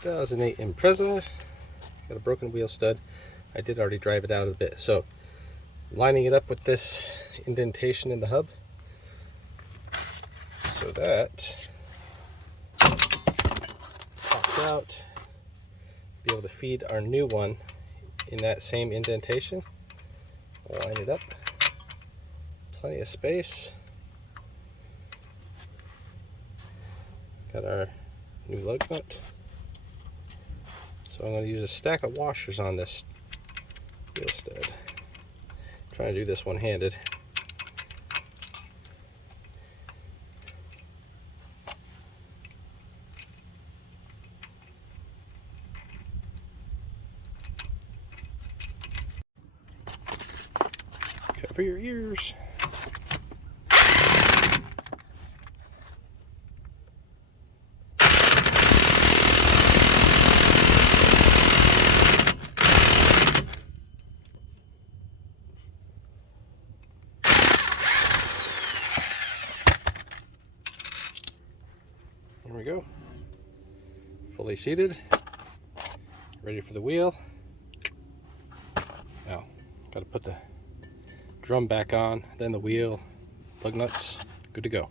2008 Impreza. Got a broken wheel stud. I did already drive it out a bit. So lining it up with this indentation in the hub so that pops out. Be able to feed our new one in that same indentation. Line it up. Plenty of space. Got our new lug nut. So I'm going to use a stack of washers on this wheel stud. Trying to do this one-handed. Cover your ears. There we go. Fully seated. Ready for the wheel. Now, got to put the drum back on, then the wheel, lug nuts, good to go.